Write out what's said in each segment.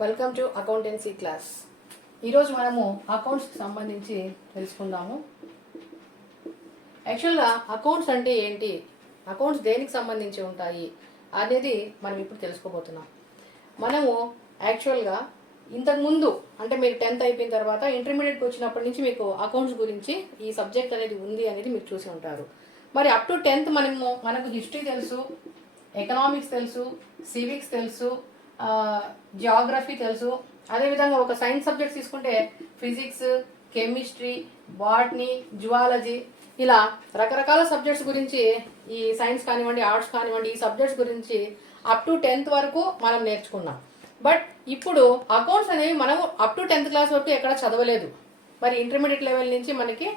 Welcome to accountancy class. ఈరోజు మనము అకౌంట్స్కి సంబంధించి తెలుసుకుందాము. యాక్చువల్గా అకౌంట్స్ అంటే ఏంటి, అకౌంట్స్ దేనికి సంబంధించి ఉంటాయి అనేది మనం ఇప్పుడు తెలుసుకోబోతున్నాం. మనము యాక్చువల్గా ఇంతకుముందు అంటే మీరు 10th అయిపోయిన తర్వాత ఇంటర్మీడియట్కి వచ్చినప్పటి నుంచి మీకు అకౌంట్స్ గురించి ఈ సబ్జెక్ట్ అనేది ఉంది అనేది మీరు చూసి ఉంటారు. మరి అప్ టు 10th మనకు హిస్టరీ తెలుసు, ఎకనామిక్స్ తెలుసు, సివిక్స్ తెలుసు, జియోగ్రఫీ తెలుసు. అదేవిధంగా ఒక సైన్స్ సబ్జెక్ట్స్ తీసుకుంటే ఫిజిక్స్, కెమిస్ట్రీ, బాటనీ, జువాలజీ, ఇలా రకరకాల సబ్జెక్ట్స్ గురించి ఈ సైన్స్ కానివ్వండి, ఆర్ట్స్ కానివ్వండి, ఈ సబ్జెక్ట్స్ గురించి అప్ టు 10th వరకు మనం నేర్చుకున్నాం. బట్ ఇప్పుడు అకౌంట్స్ అనేవి మనం అప్ టు 10th క్లాస్ వరకు ఎక్కడ చదవలేదు. మరి ఇంటర్మీడియట్ లెవెల్ నుంచి మనకి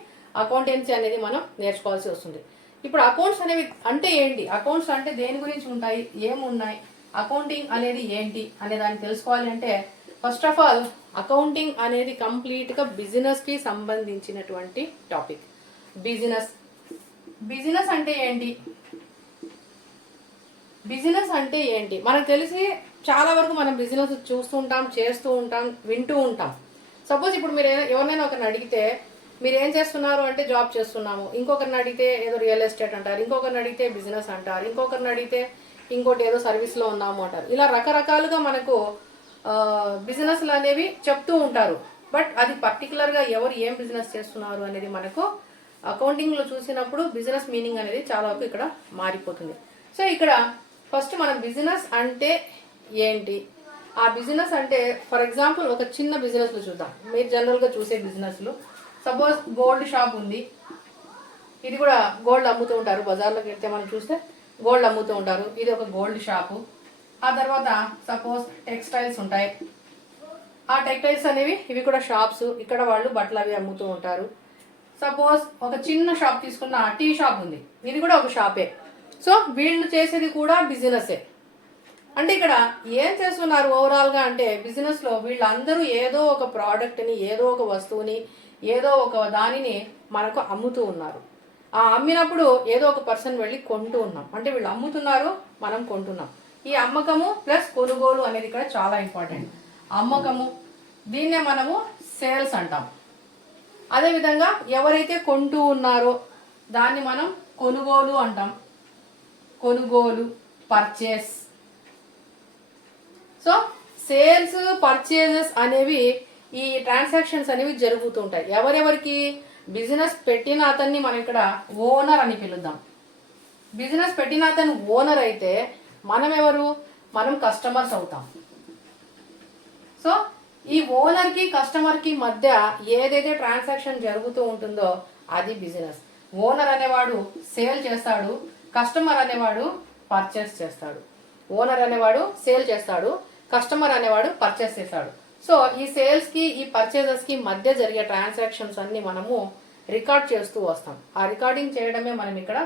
అకౌంటెన్సీ అనేది మనం నేర్చుకోవాల్సి వస్తుంది. ఇప్పుడు అకౌంట్స్ అనేవి అంటే ఏంటి, అకౌంట్స్ అంటే దేని గురించి ఉంటాయి, ఏమున్నాయి, అకౌంటింగ్ అనేది ఏంటి అనే దాన్ని తెలుసుకోవాలి అంటే ఫస్ట్ ఆఫ్ ఆల్ అకౌంటింగ్ అనేది కంప్లీట్గా బిజినెస్కి సంబంధించినటువంటి టాపిక్. బిజినెస్ అంటే ఏంటి, బిజినెస్ అంటే ఏంటి మనకు తెలిసి చాలా వరకు మనం బిజినెస్ చూస్తూ ఉంటాం, చేస్తూ ఉంటాం, వింటూ ఉంటాం. సపోజ్ ఇప్పుడు మీరు ఎవరినైనా ఒకరిని అడిగితే మీరు ఏం చేస్తున్నారు అంటే జాబ్ చేస్తున్నాము, ఇంకొకరిని అడిగితే ఏదో రియల్ ఎస్టేట్ అంటారు, ఇంకొకరిని అడిగితే బిజినెస్ అంటారు, ఇంకొకరిని అడిగితే ఇంకోటి ఏదో సర్వీస్లో ఉన్నాము అంటారు. ఇలా రకరకాలుగా మనకు బిజినెస్లు అనేవి చెప్తూ ఉంటారు. బట్ అది పర్టికులర్గా ఎవరు ఏం బిజినెస్ చేస్తున్నారు అనేది మనకు అకౌంటింగ్లో చూసినప్పుడు బిజినెస్ మీనింగ్ అనేది చాలా వరకు ఇక్కడ మారిపోతుంది. సో ఇక్కడ ఫస్ట్ మనం బిజినెస్ అంటే ఏంటి, ఆ బిజినెస్ అంటే ఫర్ ఎగ్జాంపుల్ ఒక చిన్న బిజినెస్లు చూద్దాం. మీరు జనరల్గా చూసే బిజినెస్లు సపోజ్ గోల్డ్ షాప్ ఉంది, ఇది కూడా గోల్డ్ అమ్ముతూ ఉంటారు. బజార్లోకి వెళ్తే మనం చూస్తే గోల్డ్ అమ్ముతూ ఉంటారు, ఇది ఒక గోల్డ్ షాపు. ఆ తర్వాత సపోజ్ టెక్స్టైల్స్ ఉంటాయి, ఆ టెక్స్టైల్స్ అనేవి ఇవి కూడా షాప్స్, ఇక్కడ వాళ్ళు బట్టలు అవి అమ్ముతూ ఉంటారు. సపోజ్ ఒక చిన్న షాప్ తీసుకున్న టీ షాప్ ఉంది, ఇది కూడా ఒక షాపే. సో వీళ్ళు చేసేది కూడా బిజినెసే. అంటే ఇక్కడ ఏం చేస్తున్నారు ఓవరాల్గా అంటే బిజినెస్లో వీళ్ళందరూ ఏదో ఒక ప్రోడక్ట్ని, ఏదో ఒక వస్తువుని, ఏదో ఒక దానిని మనకు అమ్ముతూ ఉన్నారు. ఆ అమ్మినప్పుడు ఏదో ఒక పర్సన్ వెళ్ళి కొంటూ ఉన్నాం, అంటే వీళ్ళు అమ్ముతున్నారు, మనం కొంటున్నాం. ఈ అమ్మకము ప్లస్ కొనుగోలు అనేది ఇక్కడ చాలా ఇంపార్టెంట్. అమ్మకము దీన్నే మనము సేల్స్ అంటాం. అదేవిధంగా ఎవరైతే కొంటూ ఉన్నారో దాన్ని మనం కొనుగోలు అంటాం. కొనుగోలు, పర్చేస్. సో సేల్స్, పర్చేజెస్ అనేవి ఈ ట్రాన్సాక్షన్స్ అనేవి జరుగుతూ ఉంటాయి. ఎవరెవరికి, బిజినెస్ పెట్టిన అతన్ని మనం ఇక్కడ ఓనర్ అని పిలుద్దాం. బిజినెస్ పెట్టిన అతను ఓనర్ అయితే మనం ఎవరు, మనం కస్టమర్స్ అవుతాం. సో ఈ ఓనర్కి కస్టమర్కి మధ్య ఏదైతే ట్రాన్సాక్షన్ జరుగుతూ ఉంటుందో అది బిజినెస్. ఓనర్ అనేవాడు సేల్ చేస్తాడు, కస్టమర్ అనేవాడు పర్చేస్ చేస్తాడు. ఓనర్ అనేవాడు సేల్ చేస్తాడు, కస్టమర్ అనేవాడు పర్చేస్ చేస్తాడు. సో ఈ సేల్స్కి, ఈ పర్చేజెస్కి మధ్య జరిగే ట్రాన్సాక్షన్స్ అన్ని మనము రికార్డ్ చేస్తూ వస్తాం. ఆ రికార్డింగ్ చేయడమే మనం ఇక్కడ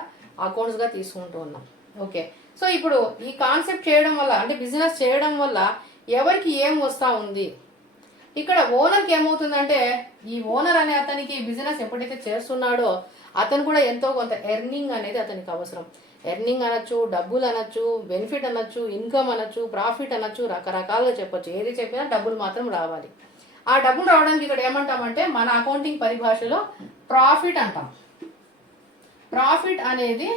అకౌంట్స్గా తీసుకుంటూ ఉన్నాం. ఓకే, సో ఇప్పుడు ఈ కాన్సెప్ట్ చేయడం వల్ల అంటే బిజినెస్ చేయడం వల్ల ఎవరికి ఏం వస్తూ ఉంది, ఇక్కడ ఓనర్కి ఏమవుతుందంటే ఈ ఓనర్ అనే అతనికి బిజినెస్ ఎప్పుడైతే చేస్తున్నాడో అతను కూడా ఎంతో కొంత ఎర్నింగ్ అనేది అతనికి అవసరం. ఎర్నింగ్ అనొచ్చు, డబ్బులు అనొచ్చు, బెనిఫిట్ అనొచ్చు, ఇన్కమ్ అనొచ్చు, ప్రాఫిట్ అనొచ్చు, రకరకాలుగా చెప్పొచ్చు. ఏది చెప్పినా డబ్బులు మాత్రం రావాలి. ఆ డబ్బులు రావడానికి ఇక్కడ ఏమంటామంటే మన అకౌంటింగ్ పరిభాషలో ప్రాఫిట్ అంటాం. ప్రాఫిట్ అనేది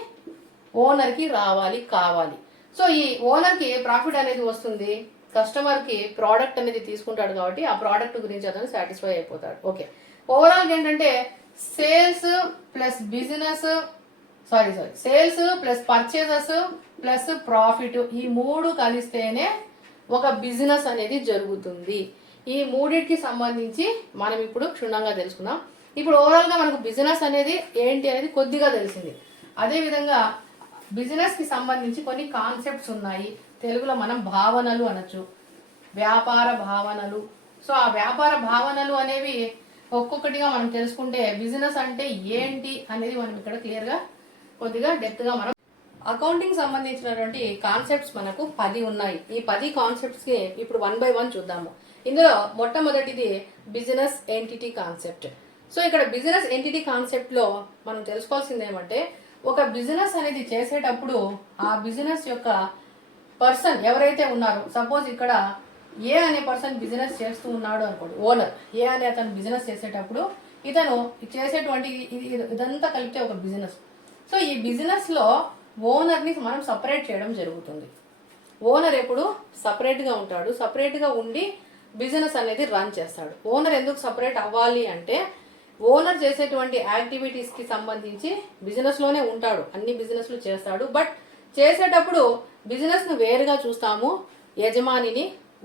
ఓనర్కి రావాలి, కావాలి. సో ఈ ఓనర్కి ప్రాఫిట్ అనేది వస్తుంది, కస్టమర్కి ప్రోడక్ట్ అనేది తీసుకుంటాడు కాబట్టి ఆ ప్రోడక్ట్ గురించి అతను సాటిస్ఫై అయిపోతాడు. ఓకే, ఓవరాల్ ఏంటంటే sales plus business sales plus purchases plus profit, ఈ మూడు కలిస్తేనే ఒక బిజినెస్ అనేది జరుగుతుంది. ఈ మూడింటికి సంబంధించి మనం ఇప్పుడు క్షుణ్ణంగా తెలుసుకుందాం. ఇప్పుడు ఓవరాల్గా మనకు బిజినెస్ అనేది ఏంటి అనేది కొద్దిగా తెలిసింది. అదేవిధంగా బిజినెస్కి సంబంధించి కొన్ని కాన్సెప్ట్స్ ఉన్నాయి. తెలుగులో మనం భావనలు అనొచ్చు, వ్యాపార భావనలు. సో ఆ వ్యాపార భావనలు అనేవి ఒక్కొక్కటిగా మనం తెలుసుకుంటే బిజినెస్ అంటే ఏంటి అనేది మనం ఇక్కడ క్లియర్గా కొద్దిగా డెప్త్గా మనం అకౌంటింగ్ సంబంధించినటువంటి కాన్సెప్ట్స్ మనకు 10 ఉన్నాయి. ఈ 10 కాన్సెప్ట్స్కి ఇప్పుడు 1 by 1 చూద్దాము. ఇందులో మొట్టమొదటిది బిజినెస్ ఎంటిటీ కాన్సెప్ట్. సో ఇక్కడ బిజినెస్ ఎంటిటీ కాన్సెప్ట్లో మనం తెలుసుకోవాల్సింది ఏమంటే ఒక బిజినెస్ అనేది చేసేటప్పుడు ఆ బిజినెస్ యొక్క పర్సన్ ఎవరైతే ఉన్నారో, సపోజ్ ఇక్కడ ఏ అనే పర్సన్ బిజినెస్ చేస్తూ ఉన్నాడు అనుకోండి, ఓనర్ ఏ అనే అతను బిజినెస్ చేసేటప్పుడు ఇతను చేసేటువంటి ఇదంతా కలిపితే ఒక బిజినెస్. సో ఈ బిజినెస్లో ఓనర్ని మనం సపరేట్ చేయడం జరుగుతుంది. ఓనర్ ఎప్పుడు సపరేట్గా ఉంటాడు, సపరేట్గా ఉండి బిజినెస్ అనేది రన్ చేస్తాడు. ఓనర్ ఎందుకు సపరేట్ అవ్వాలి అంటే ఓనర్ చేసేటువంటి యాక్టివిటీస్కి సంబంధించి బిజినెస్లోనే ఉంటాడు, అన్ని బిజినెస్లు చేస్తాడు. బట్ చేసేటప్పుడు బిజినెస్ను వేరుగా చూస్తాము, యజమానిని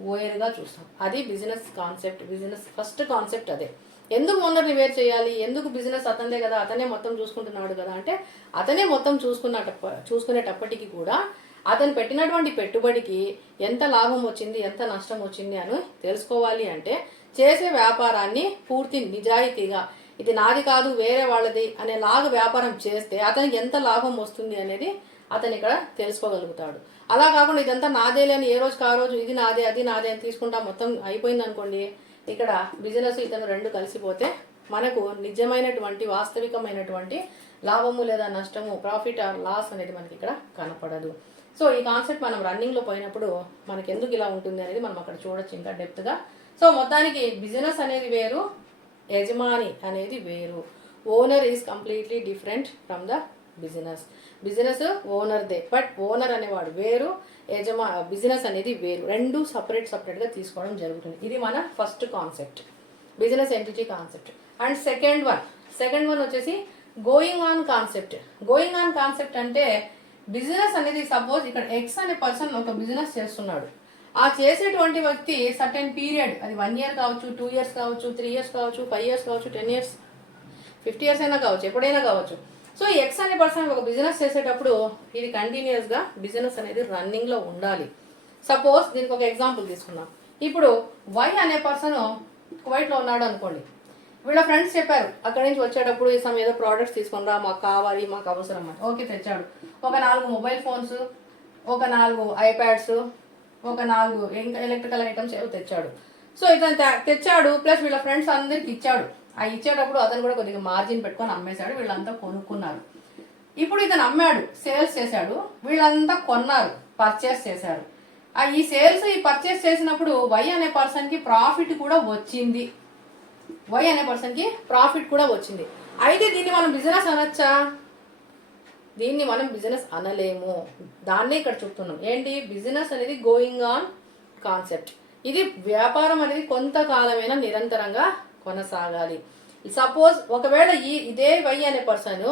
వేరుగా చూస్తాం. అది business concept. Business first concept అదే. ఎందుకు ఓనర్ని వేరు చేయాలి, ఎందుకు బిజినెస్ అతనిదే కదా, అతనే మొత్తం చూసుకుంటున్నాడు కదా అంటే అతనే మొత్తం చూసుకునేటప్పటికీ కూడా అతను పెట్టినటువంటి పెట్టుబడికి ఎంత లాభం వచ్చింది, ఎంత నష్టం వచ్చింది అని తెలుసుకోవాలి అంటే చేసే వ్యాపారాన్ని పూర్తి నిజాయితీగా ఇది నాది కాదు వేరే వాళ్ళది అనేలాగా వ్యాపారం చేస్తే అతనికి ఎంత లాభం వస్తుంది అనేది అతను ఇక్కడ తెలుసుకోగలుగుతాడు. అలా కాకుండా ఇదంతా నాదే లేని ఏ రోజుకి ఆ రోజు ఇది నాదే అది నాదే అని తీసుకుంటా మొత్తం అయిపోయింది అనుకోండి, ఇక్కడ బిజినెస్ ఇతను రెండు కలిసిపోతే మనకు నిజమైనటువంటి వాస్తవికమైనటువంటి లాభము లేదా నష్టము, ప్రాఫిట్ ఆర్ లాస్ అనేది మనకి ఇక్కడ కనపడదు. సో ఈ కాన్సెప్ట్ మనం రన్నింగ్లో పోయినప్పుడు మనకి ఎందుకు ఇలా ఉంటుంది అనేది మనం అక్కడ చూడొచ్చు ఇంకా డెప్త్గా. సో మొత్తానికి బిజినెస్ అనేది వేరు, యజమాని అనేది వేరు. Owner is completely different from the business. Business ఓనర్దే, బట్ ఓనర్ అనేవాడు వేరు, బిజినెస్ అనేది వేరు. రెండు సపరేట్గా తీసుకోవడం జరుగుతుంది. ఇది మన first concept, business entity concept. And second one వచ్చేసి going on concept. Going on concept అంటే బిజినెస్ అనేది సపోజ్ ఇక్కడ ఎక్స్ అనే పర్సన్ ఒక బిజినెస్ చేస్తున్నాడు. ఆ చేసేటువంటి వ్యక్తి సర్టెన్ పీరియడ్, అది 1 year కావచ్చు, 2 years కావచ్చు, 3 years కావచ్చు, 5 years కావచ్చు, 10 years, 50 years అయినా కావచ్చు, ఎప్పుడైనా కావచ్చు. సో ఎక్స్ అనే పర్సన్ ఒక బిజినెస్ చేసేటప్పుడు ఇది కంటిన్యూస్గా బిజినెస్ అనేది రన్నింగ్లో ఉండాలి. సపోజ్ దీనికి ఒక ఎగ్జాంపుల్ తీసుకుందాం. ఇప్పుడు వై అనే పర్సన్ కువైట్లో ఉన్నాడు అనుకోండి. వీళ్ళ ఫ్రెండ్స్ చెప్పారు అక్కడి నుంచి వచ్చేటప్పుడు ఈ సమయం ఏదో ప్రోడక్ట్స్ తీసుకునిరా, మాకు కావాలి, మాకు అవసరం అని. ఓకే తెచ్చాడు. ఒక 4 మొబైల్ ఫోన్స్, ఒక 4 ఐప్యాడ్స్, ఒక 4 ఎలక్ట్రికల్ ఐటమ్స్ ఏవో తెచ్చాడు. సో ఇతను తెచ్చాడు, ప్లస్ వీళ్ళ ఫ్రెండ్స్ అందరికి ఇచ్చాడు. ఆ ఇచ్చేటప్పుడు అతను కూడా కొద్దిగా మార్జిన్ పెట్టుకొని అమ్మేశాడు, వీళ్ళంతా కొనుక్కున్నారు. ఇప్పుడు ఇతను అమ్మాడు, సేల్స్ చేశాడు, వీళ్ళంతా కొన్నారు, పర్చేస్ చేశారు. ఈ సేల్స్ ఈ పర్చేస్ చేసినప్పుడు వై అనే పర్సన్కి ప్రాఫిట్ కూడా వచ్చింది. అయితే దీన్ని మనం బిజినెస్ అనొచ్చా? దీన్ని మనం బిజినెస్ అనలేము. దాన్నే ఇక్కడ చెప్తున్నాం. ఏంటి బిజినెస్ అనేది గోయింగ్ ఆన్ కాన్సెప్ట్. ఇది వ్యాపారం అనేది కొంతకాలమైనా నిరంతరంగా కొనసాగాలి. సపోజ్ ఒకవేళ ఇదే వై అనే person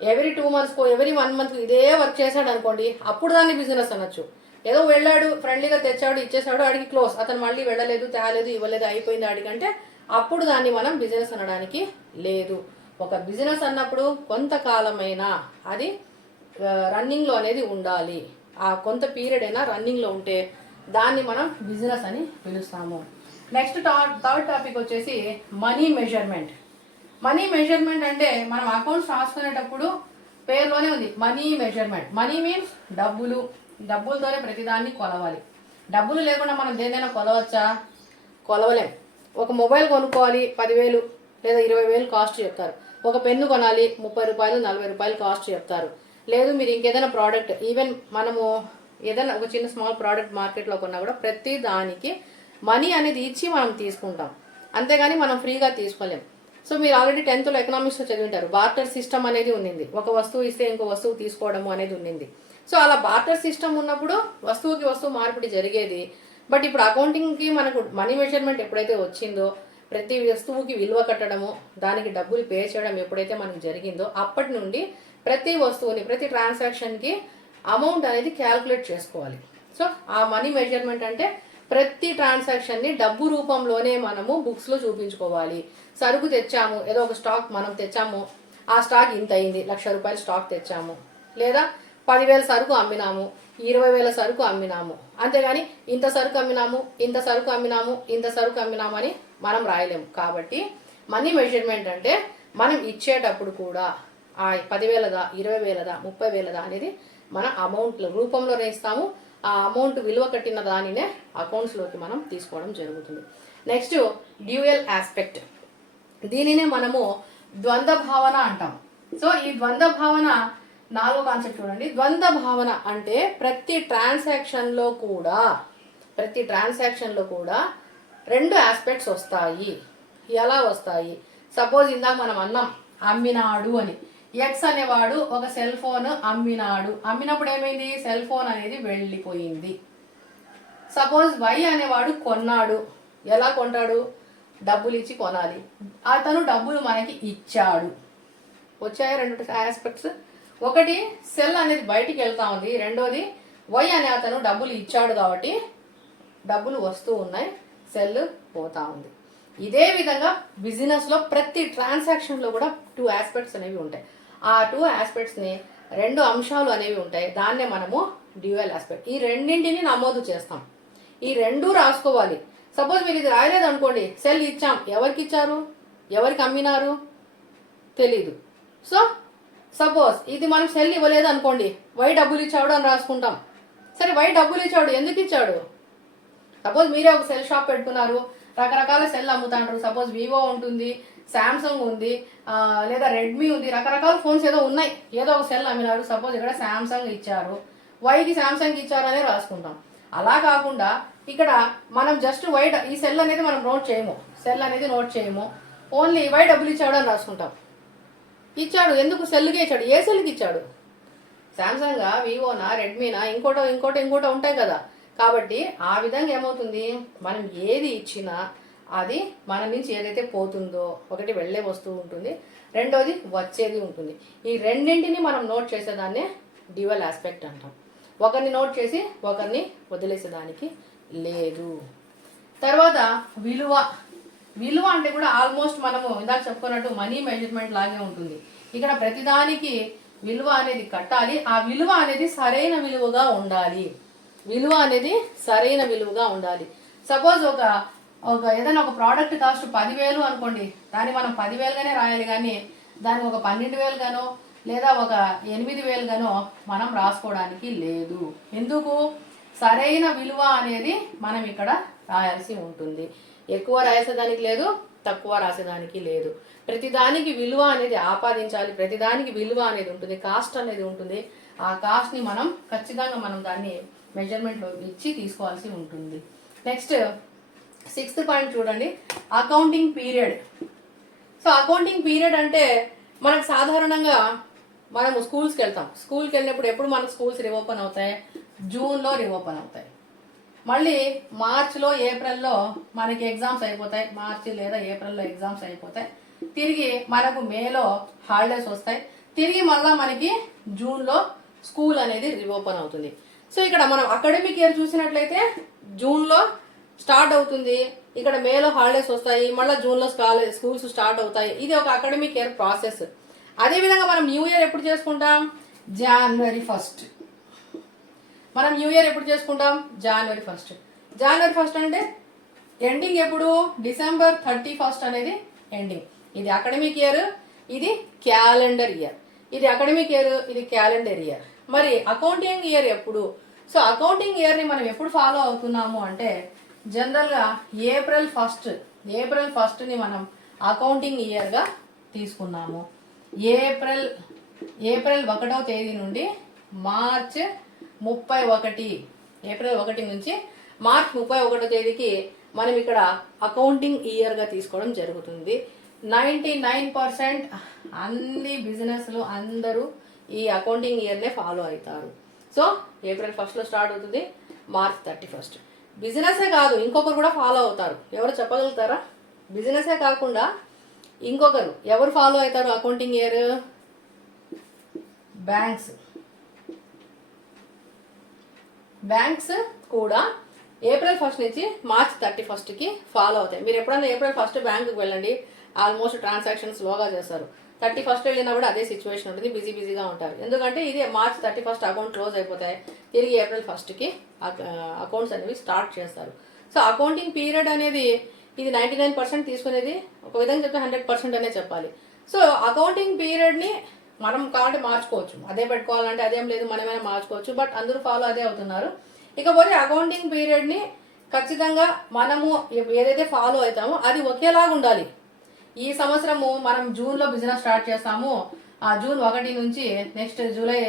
every 2 months every 1 month ఇదే వర్క్ చేశాడు అనుకోండి, అప్పుడు దాన్ని బిజినెస్ అనొచ్చు. ఏదో వెళ్ళాడు, ఫ్రెండ్లీగా తెచ్చాడు, ఇచ్చేసాడు, అడిగి క్లోజ్, అతను మళ్ళీ వెళ్ళలేదు, తేలేదు, ఇవ్వలేదు, అయిపోయింది అడిగంటే అప్పుడు దాన్ని మనం బిజినెస్ అనడానికి లేదు. ఒక బిజినెస్ అన్నప్పుడు కొంతకాలమైనా అది రన్నింగ్లో అనేది ఉండాలి. ఆ కొంత పీరియడ్ అయినా రన్నింగ్లో ఉంటే దాన్ని మనం బిజినెస్ అని పిలుస్తాము. నెక్స్ట్ థర్డ్ టాపిక్ వచ్చేసి మనీ మెజర్మెంట్. మనీ మెజర్మెంట్ అంటే మనం అకౌంట్స్ రాసుకునేటప్పుడు పేరులోనే ఉంది మనీ మెజర్మెంట్. మనీ మీన్స్ డబ్బులతోనే ప్రతిదాన్ని కొలవాలి. డబ్బులు లేకుండా మనం దేనైనా కొలవచ్చా? కొలవలేం. ఒక మొబైల్ కొనుక్కోవాలి 10,000 లేదా 20,000 కాస్ట్ చెప్తారు. ఒక పెన్ను కొనాలి 30 రూపాయలు 40 రూపాయలు కాస్ట్ చెప్తారు. లేదు మీరు ఇంకేదైనా ప్రోడక్ట్, ఈవెన్ మనము ఏదైనా ఒక చిన్న స్మాల్ ప్రోడక్ట్ మార్కెట్లో కొన్నా కూడా ప్రతి దానికి మనీ అనేది ఇచ్చి మనం తీసుకుంటాం, అంతేగాని మనం ఫ్రీగా తీసుకోలేం. సో మీరు ఆల్రెడీ 10th ఎకనామిక్స్లో చదివింటారు, బార్టర్ సిస్టమ్ అనేది ఉన్నింది. ఒక వస్తువు ఇస్తే ఇంకో వస్తువు తీసుకోవడము అనేది ఉన్నింది. సో అలా బార్టర్ సిస్టమ్ ఉన్నప్పుడు వస్తువుకి వస్తువు మార్పిడి జరిగేది. బట్ ఇప్పుడు అకౌంటింగ్కి మనకు మనీ మెజర్మెంట్ ఎప్పుడైతే వచ్చిందో, ప్రతి వస్తువుకి విలువ కట్టడము, దానికి డబ్బులు పే చేయడం ఎప్పుడైతే మనకు జరిగిందో అప్పటి నుండి ప్రతి వస్తువుని, ప్రతి ట్రాన్సాక్షన్కి అమౌంట్ అనేది క్యాల్కులేట్ చేసుకోవాలి. సో ఆ మనీ మెజర్మెంట్ అంటే ప్రతి ట్రాన్సాక్షన్ని డబ్బు రూపంలోనే మనము బుక్స్లో చూపించుకోవాలి. సరుకు తెచ్చాము, ఏదో ఒక స్టాక్ మనం తెచ్చాము, ఆ స్టాక్ ఇంత అయింది, 1,00,000 రూపాయలు స్టాక్ తెచ్చాము, లేదా 10,000 సరుకు అమ్మినాము, 20,000 సరుకు అమ్మినాము, అంతేగాని ఇంత సరుకు అమ్మినాము, ఇంత సరుకు అమ్మినాము, ఇంత సరుకు అమ్మినాము అని మనం రాయలేము. కాబట్టి మనీ మెజర్మెంట్ అంటే మనం ఇచ్చేటప్పుడు కూడా ఆ 10,000దా, 20,000దా, 30,000దా అనేది మన అమౌంట్ రూపంలోనే ఇస్తాము. ఆ అమౌంట్ విలువ కట్టిన దానినే అకౌంట్స్లోకి మనం తీసుకోవడం జరుగుతుంది. Next dual aspect. దీనినే మనము ద్వంద్వ భావన అంటాం. సో ఈ ద్వంద్వ భావన 4వ కాన్సెప్ట్ చూడండి. ద్వంద్వ భావన అంటే ప్రతి ట్రాన్సాక్షన్లో కూడా ప్రతి ట్రాన్సాక్షన్లో కూడా రెండు ఆస్పెక్ట్స్ వస్తాయి. ఎలా వస్తాయి? సపోజ్ ఇందాక మనం అన్నాం అమ్మినాడు అని. ఎక్స్ అనేవాడు ఒక సెల్ ఫోన్ అమ్మినాడు. అమ్మినప్పుడు ఏమైంది? సెల్ ఫోన్ అనేది వెళ్ళిపోయింది. సపోజ్ వై అనేవాడు కొన్నాడు. ఎలా కొంటాడు? డబ్బులు ఇచ్చి కొనాలి. అతను డబ్బులు మనకి ఇచ్చాడు. వచ్చాయి రెండు ఆస్పెక్ట్స్. ఒకటి సెల్ అనేది బయటికి వెళ్తా ఉంది, రెండోది వై అనే అతను డబ్బులు ఇచ్చాడు కాబట్టి డబ్బులు వస్తూ ఉన్నాయి, సెల్ పోతా ఉంది. ఇదే విధంగా బిజినెస్లో ప్రతి ట్రాన్సాక్షన్లో కూడా టూ ఆస్పెక్ట్స్ అనేవి ఉంటాయి. ఆ టూ ఆస్పెక్ట్స్ని రెండు అంశాలు అనేవి ఉంటాయి. దాన్నే మనము డ్యూయల్ ఆస్పెక్ట్. ఈ రెండింటిని నమోదు చేస్తాం. ఈ రెండూ రాసుకోవాలి. సపోజ్ మీరు ఇది రాయలేదు అనుకోండి, సెల్ ఇచ్చాం, ఎవరికి ఇచ్చారు, ఎవరికి అమ్మినారు తెలీదు. సో సపోజ్ ఇది మనం సెల్ ఇవ్వలేదు అనుకోండి, వై డబ్బులు ఇచ్చాడు అని రాసుకుంటాం. సరే వై డబ్బులు ఇచ్చాడు, ఎందుకు ఇచ్చాడు? సపోజ్ మీరే ఒక సెల్ షాప్ పెట్టుకున్నారు, రకరకాల సెల్ అమ్ముతాంటారు. సపోజ్ వివో ఉంటుంది, శాంసంగ్ ఉంది, లేదా రెడ్మీ ఉంది, రకరకాల ఫోన్స్ ఏదో ఉన్నాయి. ఏదో ఒక సెల్ అమ్మినారు. సపోజ్ ఇక్కడ శాంసంగ్ ఇచ్చారు, వైకి శాంసంగ్ ఇచ్చారనే రాసుకుంటాం. అలా కాకుండా ఇక్కడ మనం జస్ట్ వై ఈ సెల్ అనేది మనం నోట్ చేయము, సెల్ అనేది నోట్ చేయము, ఓన్లీ వై డబ్బులు ఇచ్చాడు అని రాసుకుంటాం. ఇచ్చాడు ఎందుకు? సెల్కి ఇచ్చాడు. ఏ సెల్కి ఇచ్చాడు? శాంసంగా, వివోనా, రెడ్మీనా, ఇంకోటో ఉంటాయి కదా. కాబట్టి ఆ విధంగా ఏమవుతుంది, మనం ఏది ఇచ్చినా అది మన నుంచి ఏదైతే పోతుందో, ఒకటి వెళ్ళే వస్తువు ఉంటుంది, రెండోది వచ్చేది ఉంటుంది. ఈ రెండింటిని మనం నోట్ చేసేదాన్నే డ్యూయల్ ఆస్పెక్ట్ అంటాం. ఒకరిని నోట్ చేసి ఒకరిని వదిలేసేదానికి లేదు. తర్వాత విలువ. విలువ అంటే కూడా ఆల్మోస్ట్ మనము ఇందాక చెప్పుకున్నట్టు మనీ మెజర్మెంట్ లాగే ఉంటుంది. ఇక్కడ ప్రతిదానికి విలువ అనేది కట్టాలి. ఆ విలువ అనేది సరైన విలువగా ఉండాలి. విలువ అనేది సరైన విలువగా ఉండాలి. సపోజ్ ఒక ఏదైనా ఒక ప్రోడక్ట్ కాస్ట్ 10,000 అనుకోండి, దాన్ని మనం 10,000గానే రాయాలి, కానీ దాన్ని ఒక 12,000 గానో లేదా ఒక 8,000 గానో మనం రాసుకోవడానికి లేదు. ఎందుకు? సరైన విలువ అనేది మనం ఇక్కడ రాయాల్సి ఉంటుంది. ఎక్కువ రాసేదానికి లేదు, తక్కువ రాసేదానికి లేదు. ప్రతిదానికి విలువ అనేది ఆపాదించాలి. ప్రతిదానికి విలువ అనేది ఉంటుంది, కాస్ట్ అనేది ఉంటుంది. ఆ కాస్ట్ని మనం ఖచ్చితంగా మనం దాన్ని మెజర్మెంట్లో ఇచ్చి తీసుకోవాల్సి ఉంటుంది. నెక్స్ట్ 6th పాయింట్ చూడండి, accounting period. So accounting period అంటే మనకు సాధారణంగా మనము స్కూల్స్కి వెళ్తాం. స్కూల్కి వెళ్ళినప్పుడు ఎప్పుడు మనకు స్కూల్స్ రీఓపెన్ అవుతాయి? జూన్లో రీఓపెన్ అవుతాయి. మళ్ళీ మార్చ్లో, ఏప్రిల్లో మనకి ఎగ్జామ్స్ అయిపోతాయి. మార్చి లేదా ఏప్రిల్లో ఎగ్జామ్స్ అయిపోతాయి. తిరిగి మనకు మేలో హాలిడేస్ వస్తాయి. తిరిగి మళ్ళీ మనకి జూన్లో స్కూల్ అనేది రీఓపెన్ అవుతుంది. సో ఇక్కడ మనం అకాడమిక్ ఇయర్ చూసినట్లయితే జూన్లో స్టార్ట్ అవుతుంది, ఇక్కడ మేలో హాలిడేస్ వస్తాయి, మళ్ళీ జూన్లో స్కూల్స్ స్టార్ట్ అవుతాయి. ఇది ఒక అకాడమిక్ ఇయర్ ప్రాసెస్. అదేవిధంగా మనం న్యూ ఇయర్ ఎప్పుడు చేసుకుంటాం? January 1st. మనం న్యూ ఇయర్ ఎప్పుడు చేసుకుంటాం? January 1st. January 1st అంటే ఎండింగ్ ఎప్పుడు? December 31st అనేది ఎండింగ్. ఇది అకాడమిక్ ఇయర్, ఇది క్యాలెండర్ ఇయర్. ఇది అకాడమిక్ ఇయర్, ఇది క్యాలెండర్ ఇయర్. మరి అకౌంటింగ్ ఇయర్ ఎప్పుడు? సో అకౌంటింగ్ ఇయర్ని మనం ఎప్పుడు ఫాలో అవుతున్నాము అంటే జనరల్గా ఏప్రిల్ 1ని మనం అకౌంటింగ్ ఇయర్గా తీసుకున్నాము. ఏప్రిల్ 1వ తేదీ నుండి మార్చ్ 31, ఏప్రిల్ 1 నుంచి మార్చ్ 31వ తేదీకి మనం ఇక్కడ అకౌంటింగ్ ఇయర్గా తీసుకోవడం జరుగుతుంది. 99% అన్ని బిజినెస్లు అందరూ ఈ అకౌంటింగ్ ఇయర్నే ఫాలో అవుతారు. సో ఏప్రిల్ 1లో స్టార్ట్ అవుతుంది, మార్చ్ 31. బిజినెసే కాదు, ఇంకొకరు కూడా ఫాలో అవుతారు. ఎవరు చెప్పగలుగుతారా? బిజినెసే కాకుండా ఇంకొకరు ఎవరు ఫాలో అవుతారు అకౌంటింగ్ ఇయర్? బ్యాంక్స్ కూడా ఏప్రిల్ 1 నుంచి మార్చ్ 31కి ఫాలో అవుతాయి. మీరు ఎప్పుడైనా ఏప్రిల్ 1 బ్యాంకుకి వెళ్ళండి, ఆల్మోస్ట్ ట్రాన్సాక్షన్స్ స్లోగా చేస్తారు. 31 వెళ్ళినా కూడా అదే సిచ్యువేషన్ ఉంటుంది, బిజీగా ఉంటారు. ఎందుకంటే ఇది మార్చ్ 31 అకౌంట్ క్లోజ్ అయిపోతాయి, తిరిగి ఏప్రిల్ 1కి అకౌంట్స్ అనేవి స్టార్ట్ చేస్తారు. సో అకౌంటింగ్ పీరియడ్ అనేది ఇది 99% తీసుకునేది, ఒక విధంగా చెప్తే 100% అనే చెప్పాలి. సో అకౌంటింగ్ పీరియడ్ని మనం కాబట్టి మార్చుకోవచ్చు, అదే పెట్టుకోవాలంటే అదేం లేదు, మనమైనా మార్చుకోవచ్చు. బట్ అందరూ ఫాలో అదే అవుతున్నారు. ఇకపోతే అకౌంటింగ్ పీరియడ్ని ఖచ్చితంగా మనము ఏదైతే ఫాలో అవుతామో అది ఒకేలాగా ఉండాలి. ఈ సంవత్సరము మనం జూన్లో బిజినెస్ స్టార్ట్ చేస్తాము, ఆ జూన్ 1 నుంచి నెక్స్ట్ జూలై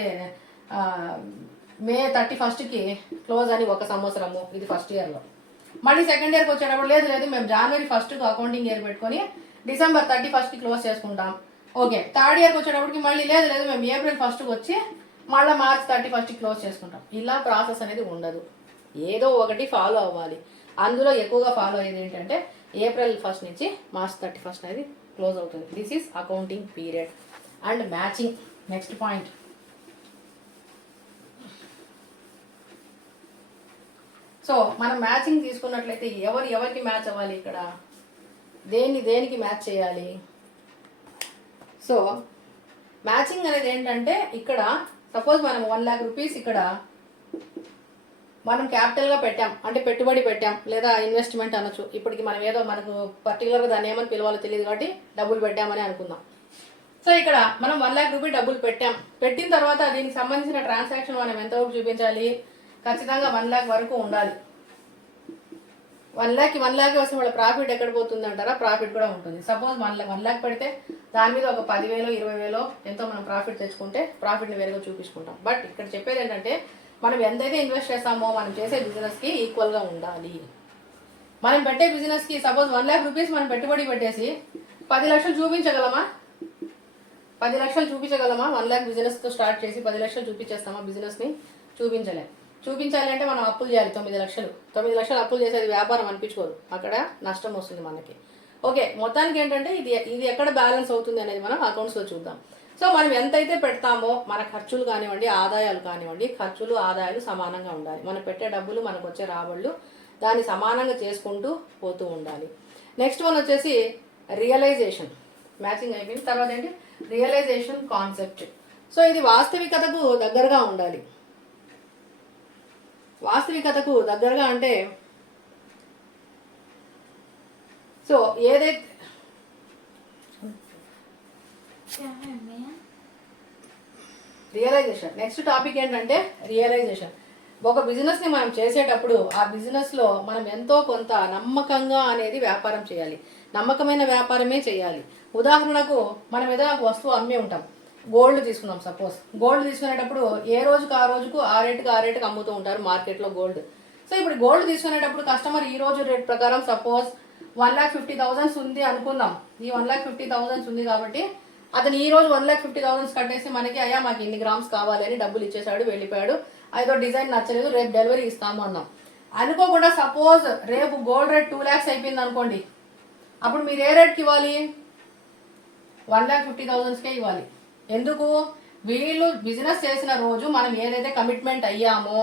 మే 31కి క్లోజ్ అని ఒక సంవత్సరము, ఇది ఫస్ట్ ఇయర్లో. మళ్ళీ సెకండ్ ఇయర్కి వచ్చేటప్పుడు లేదు మేము జనవరి 1కు అకౌంటింగ్ ఇయర్ పెట్టుకొని డిసెంబర్ 31కి క్లోజ్ చేసుకుంటాం. ఓకే, థర్డ్ ఇయర్కి వచ్చేటప్పటికి మళ్ళీ లేదు మేము ఏప్రిల్ 1కి వచ్చి మళ్ళీ మార్చ్ 31కి క్లోజ్ చేసుకుంటాం. ఇలా ప్రాసెస్ అనేది ఉండదు, ఏదో ఒకటి ఫాలో అవ్వాలి. అందులో ఎక్కువగా ఫాలో అయ్యేది ఏంటంటే ఏప్రిల్ 1 నుంచి మార్చ్ 31 అనేది క్లోజ్ అవుతుంది. This is accounting period and matching. Next point, so మనం మ్యాచింగ్ తీసుకున్నట్లయితే ఎవరికి మ్యాచ్ అవ్వాలి, ఇక్కడ దేనికి మ్యాచ్ చేయాలి. సో మ్యాచింగ్ అనేది ఏంటంటే ఇక్కడ సపోజ్ మనం 1 lakh రూపీస్ ఇక్కడ మనం క్యాపిటల్గా పెట్టాం, అంటే పెట్టుబడి పెట్టాం లేదా ఇన్వెస్ట్మెంట్ అనొచ్చు. ఇప్పటికి మనం ఏదో మనకు పర్టికులర్గా దాన్ని ఏమని పిలవాలో తెలియదు కాబట్టి డబ్బులు పెట్టామని అనుకుందాం. సో ఇక్కడ మనం 1 lakh రూపీ డబ్బులు పెట్టిన తర్వాత దీనికి సంబంధించిన ట్రాన్సాక్షన్ మనం ఎంతవరకు చూపించాలి, ఖచ్చితంగా 1 lakh వరకు ఉండాలి. 1 lakh వస్తే వాళ్ళ ప్రాఫిట్ ఎక్కడ పోతుంది అంటారా, ప్రాఫిట్ కూడా ఉంటుంది. సపోజ్ 1 lakh పెడితే దాని మీద ఒక 10,000 20,000 ఎంతో మనం ప్రాఫిట్ తెచ్చుకుంటే ప్రాఫిట్ని వేరుగా చూపించుకుంటాం. బట్ ఇక్కడ చెప్పేది ఏంటంటే మనం ఎంతైతే ఇన్వెస్ట్ చేస్తామో మనం చేసే బిజినెస్కి ఈక్వల్గా ఉండాలి. మనం పెట్టే బిజినెస్కి సపోజ్ 1 lakh రూపీస్ మనం పెట్టుబడి పెట్టేసి 10 లక్షలు చూపించగలమా? 10 లక్షలు చూపించగలమా? 1 lakh బిజినెస్తో స్టార్ట్ చేసి 10 లక్షలు చూపించేస్తామా బిజినెస్ని? చూపించాలి అంటే మనం అప్పులు చేయాలి 9 లక్షలు. 9 లక్షలు అప్పులు చేసేది వ్యాపారం అనిపించుకోదు, అక్కడ నష్టం వస్తుంది మనకి. ఓకే, మొత్తానికి ఏంటంటే ఇది ఎక్కడ బ్యాలెన్స్ అవుతుంది అనేది మనం అకౌంట్స్లో చూద్దాం. సో మనం ఎంతైతే పెడతామో మన ఖర్చులు కానివ్వండి ఆదాయాలు కానివ్వండి, ఖర్చులు ఆదాయాలు సమానంగా ఉండాలి. మనం పెట్టే డబ్బులు మనకు వచ్చే రాబడులు దాన్ని సమానంగా చేసుకుంటూ పోతూ ఉండాలి. నెక్స్ట్ వన్ వచ్చేసి రియలైజేషన్. మ్యాచింగ్ అయిపోయింది, తర్వాత ఏంటి రియలైజేషన్ కాన్సెప్ట్. సో ఇది వాస్తవికతకు దగ్గరగా ఉండాలి. వాస్తవికతకు దగ్గరగా అంటే సో ఏదైతే రియలైజేషన్. నెక్స్ట్ టాపిక్ ఏంటంటే రియలైజేషన్. ఒక బిజినెస్ని మనం చేసేటప్పుడు ఆ బిజినెస్లో మనం ఎంతో కొంత నమ్మకంగా అనేది వ్యాపారం చేయాలి, నమ్మకమైన వ్యాపారమే చేయాలి. ఉదాహరణకు మనం ఏదైనా ఒక వస్తువు అమ్మి ఉంటాం, గోల్డ్ తీసుకుందాం. సపోజ్ గోల్డ్ తీసుకునేటప్పుడు ఏ రోజుకు ఆ రోజుకు ఆ రేటుకి అమ్ముతూ ఉంటారు మార్కెట్లో గోల్డ్. సో ఇప్పుడు గోల్డ్ తీసుకునేటప్పుడు కస్టమర్ ఈ రోజు రేట్ ప్రకారం సపోజ్ 1,50,000 ఉంది అనుకుందాం. ఈ 1,50,000 ఉంది కాబట్టి అతను ఈ రోజు 1,50,000 కట్టేసి మనకి అయ్యా మాకు ఇన్ని గ్రామ్స్ కావాలి అని డబ్బులు ఇచ్చేసాడు, వెళ్ళిపోయాడు. ఏదో డిజైన్ నచ్చలేదు, రేపు డెలివరీ ఇస్తాము అన్నాం. అనుకోకుండా సపోజ్ రేపు గోల్డ్ రేట్ 2 lakhs అయిపోయింది అనుకోండి, అప్పుడు మీరు ఏ రేట్కి ఇవ్వాలి? 1,50,000కే ఇవ్వాలి. ఎందుకు? వీళ్ళు బిజినెస్ చేసిన రోజు మనం ఏదైతే కమిట్మెంట్ అయ్యామో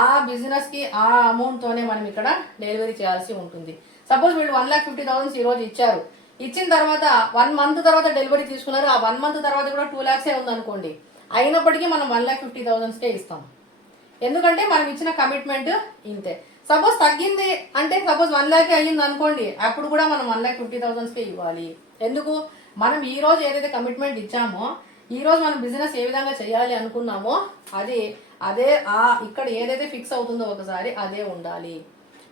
ఆ బిజినెస్కి ఆ అమౌంట్తోనే మనం ఇక్కడ డెలివరీ చేయాల్సి ఉంటుంది. సపోజ్ వీళ్ళు 1,50,000 ఈ రోజు ఇచ్చారు, ఇచ్చిన తర్వాత 1 month తర్వాత డెలివరీ తీసుకున్నారు, ఆ 1 month తర్వాత కూడా 2 lakhs ఉందనుకోండి, అయినప్పటికీ మనం 1,50,000కే ఇస్తాం. ఎందుకంటే మనం ఇచ్చిన కమిట్మెంట్ ఇంతే. సపోజ్ తగ్గింది అంటే సపోజ్ 1 lakh అయ్యింది అనుకోండి, అప్పుడు కూడా మనం 1,50,000కే ఇవ్వాలి. ఎందుకు? మనం ఈ రోజు ఏదైతే కమిట్మెంట్ ఇచ్చామో ఈ రోజు మనం బిజినెస్ ఏ విధంగా చేయాలి అనుకున్నామో అదే ఇక్కడ ఏదైతే ఫిక్స్ అవుతుందో ఒకసారి అదే ఉండాలి.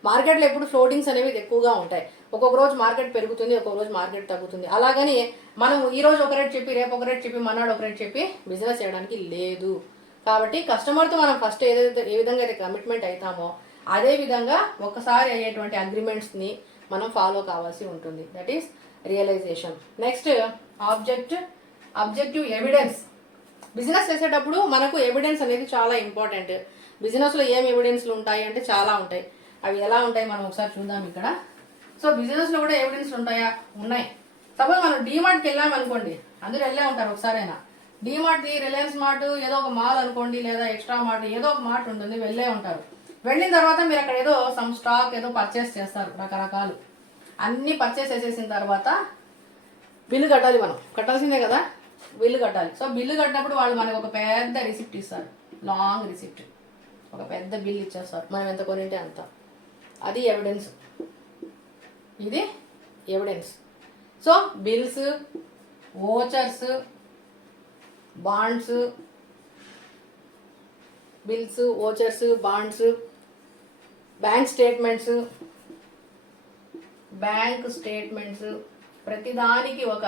మార్కెట్లో ఎప్పుడు ఫ్లోటింగ్స్ అనేవి ఎక్కువగా ఉంటాయి. ఒక్కొక్క రోజు మార్కెట్ పెరుగుతుంది, ఒక్కొక్క రోజు మార్కెట్ తగ్గుతుంది. అలాగని మనం ఈ రోజు ఒక రేట్ చెప్పి రేపు ఒక రేట్ చెప్పి మన్నాడు ఒక రేట్ చెప్పి బిజినెస్ చేయడానికి లేదు. కాబట్టి కస్టమర్తో మనం ఫస్ట్ ఏ విధంగా అయితే కమిట్మెంట్ అవుతామో అదే విధంగా ఒకసారి అయ్యేటువంటి అగ్రిమెంట్స్ని మనం ఫాలో కావాల్సి ఉంటుంది. That is realisation. Next objective evidence. Business చేసేటప్పుడు మనకు ఎవిడెన్స్ అనేది చాలా ఇంపార్టెంట్. బిజినెస్లో ఏం ఎవిడెన్స్లు ఉంటాయి అంటే చాలా ఉంటాయి. అవి ఎలా ఉంటాయి మనం ఒకసారి చూద్దాం ఇక్కడ. సో బిజినెస్లో కూడా ఎవిడెన్స్లు ఉంటాయా? ఉన్నాయి. సపోజ్ మనం డీమార్ట్కి వెళ్ళామనుకోండి, అందరూ వెళ్ళే ఉంటారు ఒకసారైనా. డీమార్ట్ది రిలయన్స్ మార్ట్ ఏదో ఒక మాల్ అనుకోండి, లేదా ఎక్స్ట్రా మార్ట్ ఏదో ఒక మార్ట్ ఉంటుంది, వెళ్ళే ఉంటారు. వెళ్ళిన తర్వాత మీరు అక్కడ ఏదో సమ్ స్టాక్ ఏదో పర్చేస్ చేస్తారు, రకరకాలు అన్నీ పర్చేస్ చేసేసిన తర్వాత బిల్లు కట్టాలి. మనం కట్టాల్సిందే కదా, బిల్లు కట్టాలి. సో బిల్లు కట్టినప్పుడు వాళ్ళు మనకు ఒక పెద్ద రిసిప్ట్ ఇస్తారు, లాంగ్ రిసిప్ట్, ఒక పెద్ద బిల్ ఇచ్చేస్తారు, మనం ఎంత కొనింటే అంత. అది ఎవిడెన్స్, ఇది evidence. So bills, vouchers, bonds, bills, vouchers, bonds, bank statements, ప్రతిదానికి ఒక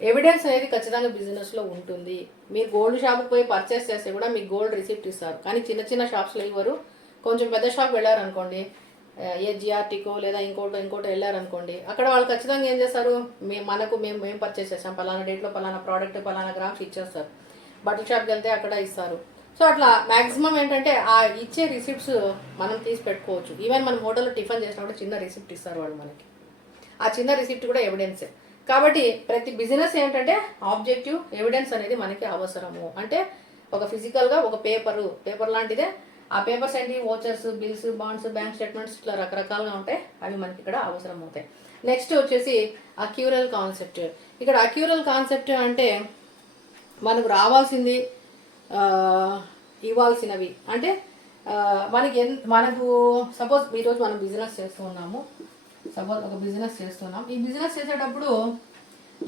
ఎవిడెన్స్ అనేది ఖచ్చితంగా బిజినెస్లో ఉంటుంది. మీరు గోల్డ్ షాప్కి పోయి పర్చేస్ చేస్తే కూడా మీకు గోల్డ్ రిసిప్ట్ ఇస్తారు. కానీ చిన్న చిన్న షాప్స్లో ఇవ్వరు. కొంచెం పెద్ద షాప్ వెళ్ళారనుకోండి, ఏ జిఆర్టీకో లేదా ఇంకోటో వెళ్ళారనుకోండి, అక్కడ వాళ్ళు ఖచ్చితంగా ఏం చేస్తారు, మేము పర్చేస్ చేసాం పలానా డేట్లో పలానా ప్రోడక్ట్ పలానా గ్రామ్స్ ఇచ్చేస్తారు. బట్టల షాప్కి వెళ్తే అక్కడ ఇస్తారు. సో అట్లా మ్యాక్సిమం ఏంటంటే ఆ ఇచ్చే రిసిప్ట్స్ మనం తీసి పెట్టుకోవచ్చు. ఈవెన్ మనం హోటల్లో టిఫిన్ చేసినప్పుడు చిన్న రిసిప్ట్ ఇస్తారు వాళ్ళు మనకి. ఆ చిన్న రిసిప్ట్ కూడా ఎవిడెన్సే. కాబట్టి ప్రతి బిజినెస్ ఏంటంటే ఆబ్జెక్టివ్ ఎవిడెన్స్ అనేది మనకి అవసరము. అంటే ఒక ఫిజికల్గా ఒక పేపర్ లాంటిదే. ఆ పేపర్స్ ఏంటి, vouchers, bills, bonds, bank statements, ఇట్లా రకరకాలుగా ఉంటాయి. అవి మనకి ఇక్కడ అవసరం అవుతాయి. నెక్స్ట్ వచ్చేసి అక్యూరల్ కాన్సెప్ట్. ఇక్కడ అక్యూరల్ కాన్సెప్ట్ అంటే మనకు రావాల్సింది, ఇవ్వాల్సినవి. అంటే మనకు సపోజ్ ఈరోజు మనం బిజినెస్ చేస్తూ ఉన్నాము. సపోజ్ ఒక బిజినెస్ చేస్తున్నాం. ఈ బిజినెస్ చేసేటప్పుడు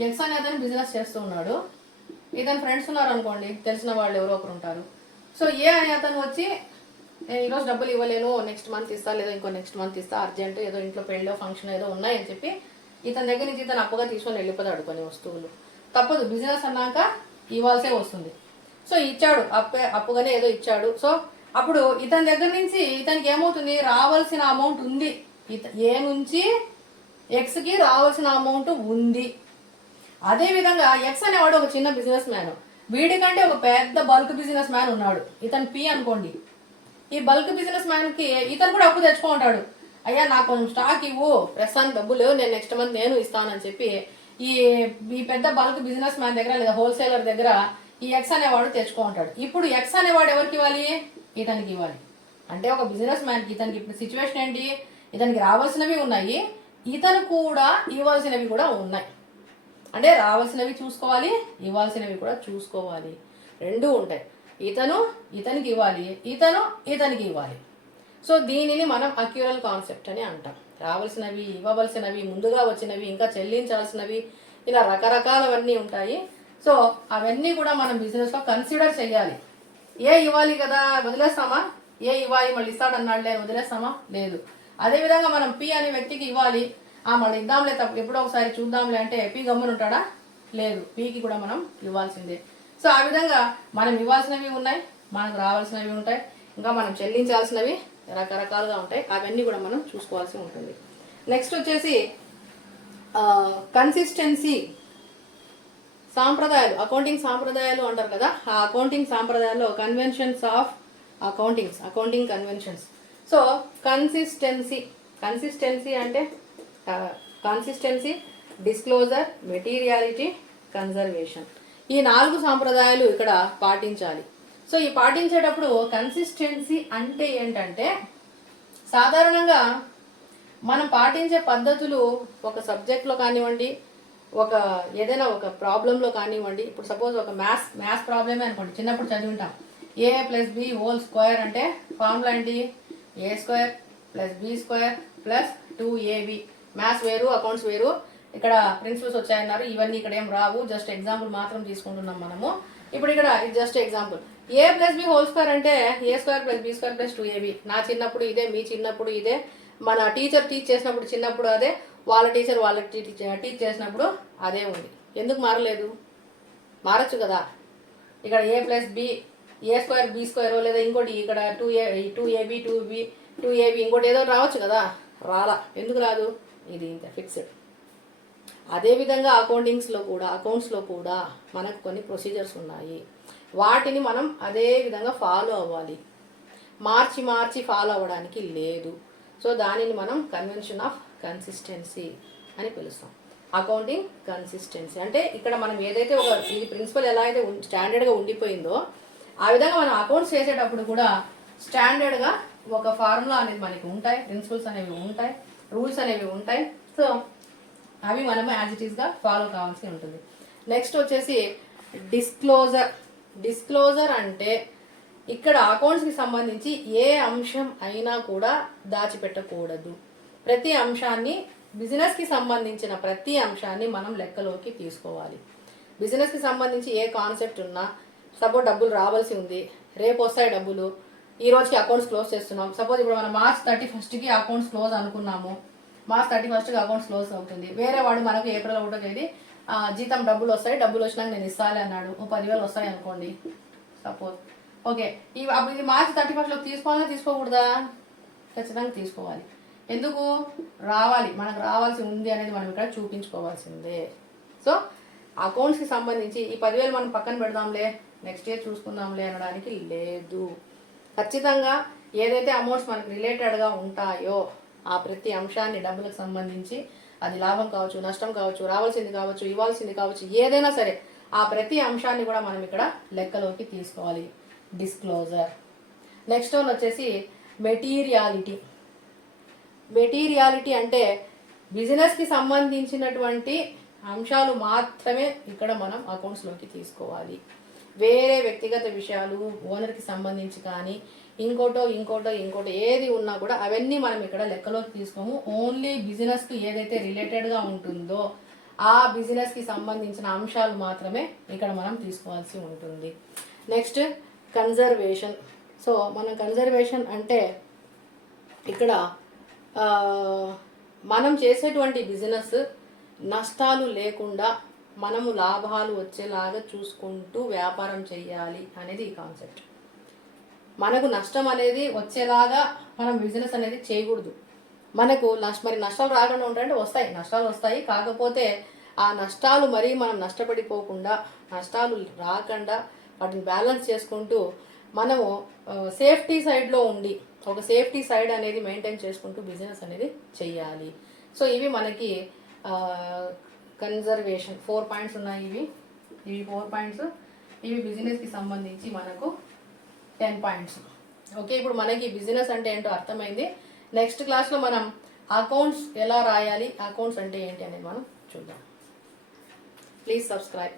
ఎక్స్ అనే అతను బిజినెస్ చేస్తూ ఉన్నాడు. ఇతని ఫ్రెండ్స్ ఉన్నారు అనుకోండి, తెలిసిన వాళ్ళు ఎవరో ఒకరు ఉంటారు. సో ఏ అనే అతను వచ్చి నేను ఈరోజు డబ్బులు ఇవ్వలేను, నెక్స్ట్ మంత్ ఇస్తా, లేదా ఇంకో నెక్స్ట్ మంత్ ఇస్తా, అర్జెంట్ ఏదో ఇంట్లో పెళ్ళో ఫంక్షన్ ఏదో ఉన్నాయని చెప్పి ఇతని దగ్గర నుంచి ఇతను అప్పుగా తీసుకొని వెళ్ళిపోతాడు కొన్ని వస్తువులు. తప్పదు, బిజినెస్ అన్నాక ఇవ్వాల్సే వస్తుంది. సో ఇచ్చాడు, అప్పుగానే ఏదో ఇచ్చాడు. సో అప్పుడు ఇతని దగ్గర నుంచి ఇతనికి ఏమవుతుంది, రావాల్సిన అమౌంట్ ఉంది. ఏ నుంచి ఎక్స్కి రావాల్సిన అమౌంట్ ఉంది. అదేవిధంగా ఎక్స్ అనేవాడు ఒక చిన్న బిజినెస్ మ్యాన్. వీడికంటే ఒక పెద్ద బల్క్ బిజినెస్ మ్యాన్ ఉన్నాడు, ఇతను పి అనుకోండి. ఈ బల్క్ బిజినెస్ మ్యాన్కి ఇతను కూడా అప్పు తెచ్చుకుంటాడు. అయ్యా నాకు కొంచెం స్టాక్ ఇవ్వు, ప్రస్తుతానికి డబ్బులు నేను నెక్స్ట్ మంత్ నేను ఇస్తానని చెప్పి ఈ పెద్ద బల్క్ బిజినెస్ మ్యాన్ దగ్గర లేదా హోల్సేలర్ దగ్గర ఈ ఎక్స్ అనేవాడు తెచ్చుకుంటాడు. ఇప్పుడు ఎక్స్ అనేవాడు ఎవరికి ఇవ్వాలి, ఇతనికి ఇవ్వాలి. అంటే ఒక బిజినెస్ మ్యాన్కి ఇతనికి ఇప్పుడు సిచ్యువేషన్ ఏంటి, ఇతనికి రావాల్సినవి ఉన్నాయి, ఇతను కూడా ఇవ్వాల్సినవి కూడా ఉన్నాయి. అంటే రావాల్సినవి చూసుకోవాలి, ఇవ్వాల్సినవి కూడా చూసుకోవాలి, రెండూ ఉంటాయి. ఇతనికి ఇవ్వాలి, ఇతనికి ఇవ్వాలి. సో దీనిని మనం అక్యూరల్ కాన్సెప్ట్ అని అంటాం. రావాల్సినవి, ఇవ్వవలసినవి, ముందుగా వచ్చినవి, ఇంకా చెల్లించాల్సినవి, ఇలా రకరకాలవన్నీ ఉంటాయి. సో అవన్నీ కూడా మనం బిజినెస్లో కన్సిడర్ చేయాలి. ఏ ఇవ్వాలి కదా వదిలేస్తామా, ఏ ఇవ్వాలి మళ్ళీ ఇస్తాడన్నాడులే వదిలేస్తామా, లేదు. అదేవిధంగా మనం పి అనే వ్యక్తికి ఇవ్వాలి, మళ్ళీ ఇద్దాంలే, తప్ప ఎప్పుడో ఒకసారి చూద్దాంలే అంటే పి గమ్మున ఉంటాడా, లేదు, పికి కూడా మనం ఇవ్వాల్సిందే. సో ఆ విధంగా మనం ఇవ్వాల్సినవి ఉన్నాయి, మనకు రావాల్సినవి ఉంటాయి, ఇంకా మనం చెల్లించాల్సినవి రకరకాలుగా ఉంటాయి. అవన్నీ కూడా మనం చూసుకోవాల్సి ఉంటుంది. నెక్స్ట్ వచ్చేసి కన్సిస్టెన్సీ. సాంప్రదాయాలు, అకౌంటింగ్ సాంప్రదాయాలు అంటారు కదా, ఆ అకౌంటింగ్ సాంప్రదాయాల్లో conventions of accounting conventions. So consistency అంటే కన్సిస్టెన్సీ, డిస్క్లోజర్, మెటీరియాలిటీ, కన్జర్వేషన్. ఈ 4 సాంప్రదాయాలు ఇక్కడ పాటించాలి. సో ఈ పాటించేటప్పుడు కన్సిస్టెన్సీ అంటే ఏంటంటే, సాధారణంగా మనం పాటించే పద్ధతులు ఒక సబ్జెక్ట్లో కానివ్వండి, ఏదైనా ఒక ప్రాబ్లంలో కానివ్వండి. ఇప్పుడు సపోజ్ ఒక మ్యాథ్స్ ప్రాబ్లమే అనుకోండి, చిన్నప్పుడు చదివింటాం. a + b హోల్ స్క్వేర్ అంటే ఫార్ములా ఏంటి, a² + b² + 2ab. మ్యాథ్స్ వేరు, అకౌంట్స్ వేరు. ఇక్కడ ప్రిన్సిపల్స్ వచ్చాయన్నారు, ఇవన్నీ ఇక్కడ ఏం రావు, జస్ట్ ఎగ్జాంపుల్ మాత్రం తీసుకుంటున్నాం మనము. ఇప్పుడు ఇక్కడ ఇది just example. a + b whole square అంటే a² + b² + 2ab. నా చిన్నప్పుడు ఇదే, మీ చిన్నప్పుడు ఇదే, మన టీచర్ టీచ్ చేసినప్పుడు చిన్నప్పుడు అదే, వాళ్ళ టీచర్ వాళ్ళకి టీచ్ చేసినప్పుడు అదే ఉంది. ఎందుకు మారలేదు, మారచ్చు కదా. ఇక్కడ a + b, a² b² లేదా ఇంకోటి ఇక్కడ 2ab 2ab ఇంకోటి ఏదో రావచ్చు కదా, రాలా. ఎందుకు రాదు, ఇది ఇంత ఫిక్స్డ్. అదేవిధంగా అకౌంట్స్లో కూడా మనకు కొన్ని ప్రొసీజర్స్ ఉన్నాయి. వాటిని మనం అదే విధంగా ఫాలో అవ్వాలి, మార్చి ఫాలో అవ్వడానికి లేదు. సో దానిని మనం కన్వెన్షన్ ఆఫ్ కన్సిస్టెన్సీ అని పిలుస్తాం. అకౌంటింగ్ కన్సిస్టెన్సీ అంటే ఇక్కడ మనం ఏదైతే ఇది ప్రిన్సిపల్ ఎలా అయితే స్టాండర్డ్గా ఉండిపోయిందో, ఆ విధంగా మనం అకౌంట్స్ చేసేటప్పుడు కూడా స్టాండర్డ్గా ఒక ఫార్ములా అనేది మనకి ఉంటాయి, ప్రిన్సిపల్స్ అనేవి ఉంటాయి, రూల్స్ అనేవి ఉంటాయి. సో అవి మనము యాజ్ ఇట్ ఈస్గా ఫాలో కావాల్సి ఉంటుంది. నెక్స్ట్ వచ్చేసి డిస్క్లోజర్ అంటే ఇక్కడ అకౌంట్స్కి సంబంధించి ఏ అంశం అయినా కూడా దాచిపెట్టకూడదు. ప్రతి అంశాన్ని, బిజినెస్కి సంబంధించిన ప్రతి అంశాన్ని మనం లెక్కలోకి తీసుకోవాలి. బిజినెస్కి సంబంధించి ఏ కాన్సెప్ట్ ఉన్నా, సపోజ్ డబ్బులు రావాల్సి ఉంది, రేపు వస్తాయి డబ్బులు, ఈ రోజుకి అకౌంట్స్ క్లోజ్ చేస్తున్నాం. సపోజ్ ఇప్పుడు మనం March 31కి అకౌంట్స్ క్లోజ్ అనుకున్నాము, March 31కి అకౌంట్స్ క్లోజ్ అవుతుంది. వేరే వాడు మనకు April 1వ తేదీ జీతం డబ్బులు వస్తాయి, డబ్బులు వచ్చినాక నేను ఇస్తాలే అన్నాడు, 10,000 వస్తాయి అనుకోండి సపోజ్. ఓకే, అప్పుడు ఇది మార్చి 31 తీసుకోవాలా తీసుకోకూడదా? ఖచ్చితంగా తీసుకోవాలి. ఎందుకు రావాలి, మనకు రావాల్సి ఉంది అనేది మనం ఇక్కడ చూపించుకోవాల్సిందే. సో అకౌంట్స్కి సంబంధించి ఈ 10,000 మనం పక్కన పెడదాంలే, నెక్స్ట్ ఇయర్ చూసుకుందాంలే అనడానికి లేదు. ఖచ్చితంగా ఏదైతే అమౌంట్స్ మనకు రిలేటెడ్గా ఉంటాయో ఆ ప్రతి అంశాన్ని డబ్బులకు సంబంధించి, అది లాభం కావచ్చు, నష్టం కావచ్చు, రావాల్సింది కావచ్చు, ఇవ్వాల్సింది కావచ్చు, ఏదైనా సరే ఆ ప్రతి అంశాన్ని కూడా మనం ఇక్కడ లెక్కలోకి తీసుకోవాలి. డిస్క్లోజర్. నెక్స్ట్ వన్ వచ్చేసి మెటీరియాలిటీ. మెటీరియాలిటీ అంటే బిజినెస్కి సంబంధించినటువంటి అంశాలు మాత్రమే ఇక్కడ మనం అకౌంట్స్లోకి తీసుకోవాలి. వేరే వ్యక్తిగత విషయాలు ఓనర్కి సంబంధించి కానీ ఇంకోటో ఏది ఉన్నా కూడా అవన్నీ మనం ఇక్కడ లెక్కలోకి తీసుకోము. ఓన్లీ బిజినెస్కి ఏదైతే రిలేటెడ్గా ఉంటుందో ఆ బిజినెస్కి సంబంధించిన అంశాలు మాత్రమే ఇక్కడ మనం తీసుకోవాల్సి ఉంటుంది. Next conservation. సో మనం కన్జర్వేషన్ అంటే ఇక్కడ మనం చేసేటువంటి బిజినెస్ నష్టాలు లేకుండా మనము లాభాలు వచ్చేలాగా చూసుకుంటూ వ్యాపారం చేయాలి అనేది ఈ కాన్సెప్ట్. మనకు నష్టం అనేది వచ్చేలాగా మనం బిజినెస్ అనేది చేయకూడదు. మనకు నష్టాలు రాకుండా ఉంటాయంటే వస్తాయి, నష్టాలు వస్తాయి. కాకపోతే ఆ నష్టాలు మరీ మనం నష్టపడిపోకుండా, నష్టాలు రాకుండా వాటిని బ్యాలెన్స్ చేసుకుంటూ మనము సేఫ్టీ సైడ్లో ఉండి, ఒక సేఫ్టీ సైడ్ అనేది మెయింటైన్ చేసుకుంటూ బిజినెస్ అనేది చెయ్యాలి. సో ఇవి మనకి కన్జర్వేషన్ 4 పాయింట్స్ ఉన్నాయి. ఇవి 4 పాయింట్స్. ఇవి బిజినెస్కి సంబంధించి మనకు 10 పాయింట్స్. ఓకే, ఇప్పుడు మనకి బిజినెస్ అంటే ఏంటో అర్థమైంది. నెక్స్ట్ క్లాస్లో మనం అకౌంట్స్ ఎలా రాయాలి, అకౌంట్స్ అంటే ఏంటి అనేది మనం చూద్దాం. Please subscribe.